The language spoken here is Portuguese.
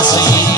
assim.